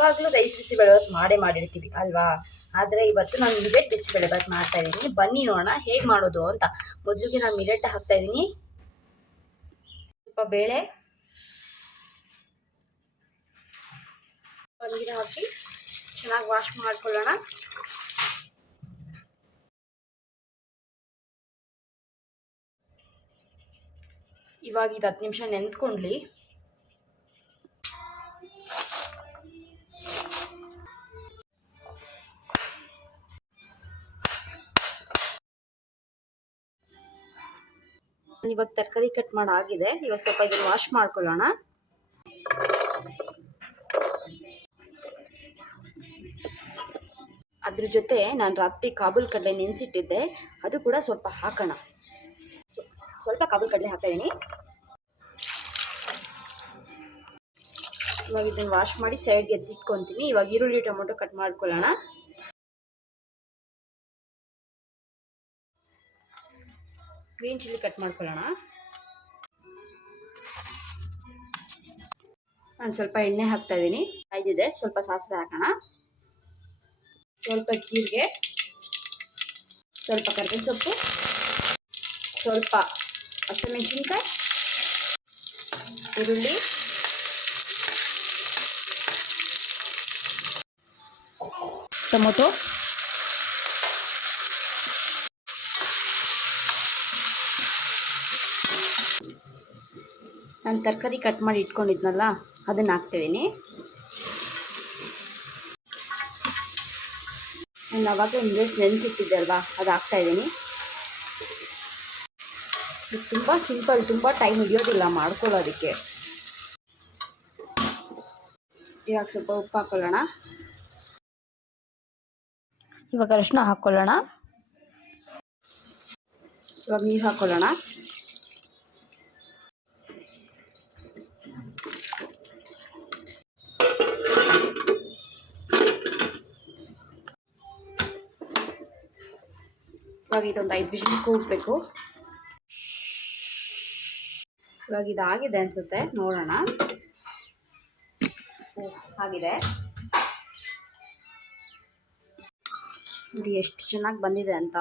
ಯಾವಾಗಲೂ ರೈಸ್ ಬಿಸಿಬೇಳೆಭಾತ್ ಮಾಡಿರ್ತೀವಿ ಅಲ್ವಾ. ಆದರೆ ಇವತ್ತು ನಾನು ಮಿಲೆಟ್ ಬಿಸಿಬೇಳೆಭಾತ್ ಮಾಡ್ತಾಯಿದ್ದೀನಿ. ಬನ್ನಿ ನೋಡೋಣ ಹೇಗೆ ಮಾಡೋದು ಅಂತ. ಮೊದಲಿಗೆ ನಾನು ಮಿಲೆಟ್ ಹಾಕ್ತಾಯಿದ್ದೀನಿ. ಸ್ವಲ್ಪ ಬೇಳೆ, ನೀರು ಹಾಕಿ ಚೆನ್ನಾಗಿ ವಾಶ್ ಮಾಡ್ಕೊಳ್ಳೋಣ. ಇವಾಗ ಇದು 10 ನಿಮಿಷ ನೆಂದ್ಕೊಳ್ಳಿ. ಇವಾಗ ತರಕಾರಿ ಕಟ್ ಮಾಡಾಗಿದೆ. ಇವಾಗ ಸ್ವಲ್ಪ ಇದನ್ನು ವಾಶ್ ಮಾಡ್ಕೊಳ್ಳೋಣ. ಅದ್ರ ಜೊತೆ ನಾನು ರಾತ್ರಿ ಕಾಬೂಲ್ ಕಡಲೆ ನೆನೆಸಿಟ್ಟಿದ್ದೆ, ಅದು ಕೂಡ ಸ್ವಲ್ಪ ಹಾಕೋಣ. ಸ್ವಲ್ಪ ಕಾಬೂಲ್ ಕಡಲೆ ಹಾಕ್ತಾಯಿದ್ದೀನಿ. ಇವಾಗ ಇದನ್ನು ವಾಶ್ ಮಾಡಿ ಸೈಡ್ಗೆ ಎತ್ತಿಟ್ಕೊತೀನಿ. ಇವಾಗ ಈರುಳ್ಳಿ ಟೊಮೊಟೊ ಕಟ್ ಮಾಡ್ಕೊಳ್ಳೋಣ. ಗ್ರೀನ್ ಚಿಲ್ಲಿ ಕಟ್ ಮಾಡ್ಕೊಳ್ಳೋಣ. ನಾನು ಸ್ವಲ್ಪ ಎಣ್ಣೆ ಹಾಕ್ತಾಯಿದ್ದೀನಿ. ಕಾಯ್ದಿದೆ, ಸ್ವಲ್ಪ ಸಾಸಿವೆ ಹಾಕೋಣ. ಸ್ವಲ್ಪ ಜೀರಿಗೆ, ಸ್ವಲ್ಪ ಕರಿಬೇವಿನ ಸೊಪ್ಪು, ಸ್ವಲ್ಪ ಹಸಿಮೆಣಸಿನ್ಕಾಯಿ, ಈರುಳ್ಳಿ, ಟೊಮೊಟೊ, ನಾನು ತರಕಾರಿ ಕಟ್ ಮಾಡಿ ಇಟ್ಕೊಂಡಿದ್ನಲ್ಲ ಅದನ್ನು ಹಾಕ್ತಿದ್ದೀನಿ. ನಾನು ಆವಾಗಲೇ ಮಿಲೆಟ್ಸ್ ನೆನೆಸಿಟ್ಟಿದ್ದೆ ಅಲ್ವಾ, ಅದು ಹಾಕ್ತಾಯಿದ್ದೀನಿ. ಇದು ತುಂಬ ಸಿಂಪಲ್, ತುಂಬ ಟೈಮ್ ಹಿಡಿಯೋದಿಲ್ಲ ಮಾಡ್ಕೊಳ್ಳೋದಕ್ಕೆ. ಇವಾಗ ಸ್ವಲ್ಪ ಉಪ್ಪು ಹಾಕ್ಕೊಳ್ಳೋಣ. ಇವಾಗ ಅರಿಶಿನ ಹಾಕ್ಕೊಳ್ಳೋಣ. ಇವಾಗ ನೀರು ಹಾಕ್ಕೊಳ್ಳೋಣ. ಇವಾಗ ಇದೊಂದು 5 ವಿಷಲ್ ಕೂಗಬೇಕು. ಇವಾಗ ಇದಾಗಿದೆ ಅನಿಸುತ್ತೆ, ನೋಡೋಣ. ಆಗಿದೆ ನೋಡಿ ಎಷ್ಟು ಚೆನ್ನಾಗಿ ಬಂದಿದೆ ಅಂತ.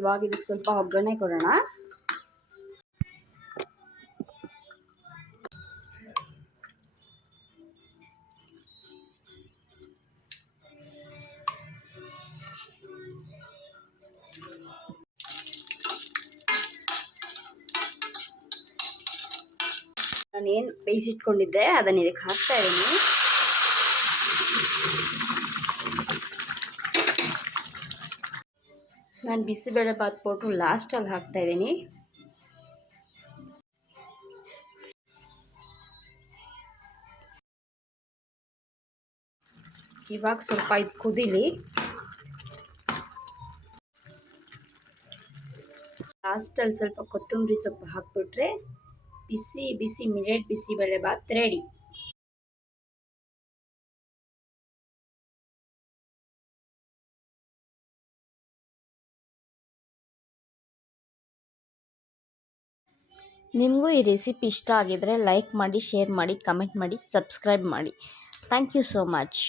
ಇವಾಗ ಇದಕ್ಕೆ ಸ್ವಲ್ಪ ಒಗ್ಗರಣೆ ಕೊಡೋಣ. ನಾನೇನು ಬೇಯಿಸಿಟ್ಕೊಂಡಿದ್ದೆ ಅದನ್ನು ಇದಕ್ಕೆ ಹಾಕ್ತಾ ಇದ್ದೀನಿ. ನಾನು ಬಿಸಿಬೇಳೆಭಾತ್ ಪೌಡ್ರು ಲಾಸ್ಟಲ್ಲಿ ಹಾಕ್ತಾಯಿದ್ದೀನಿ. ಇವಾಗ ಸ್ವಲ್ಪ ಇದು ಕುದೀಲಿ. ಲಾಸ್ಟಲ್ಲಿ ಸ್ವಲ್ಪ ಕೊತ್ತಂಬರಿ ಸೊಪ್ಪು ಹಾಕ್ಬಿಟ್ರೆ ಬಿಸಿ ಬಿಸಿ ಮಿಲೆಟ್ ಬಿಸಿಬೇಳೆಭಾತ್ ರೆಡಿ. ನಿಮಗೂ ಈ ರೆಸಿಪಿ ಇಷ್ಟ ಆಗಿದರೆ ಲೈಕ್ ಮಾಡಿ, ಶೇರ್ ಮಾಡಿ, ಕಮೆಂಟ್ ಮಾಡಿ, ಸಬ್ಸ್ಕ್ರೈಬ್ ಮಾಡಿ. Thank you so much.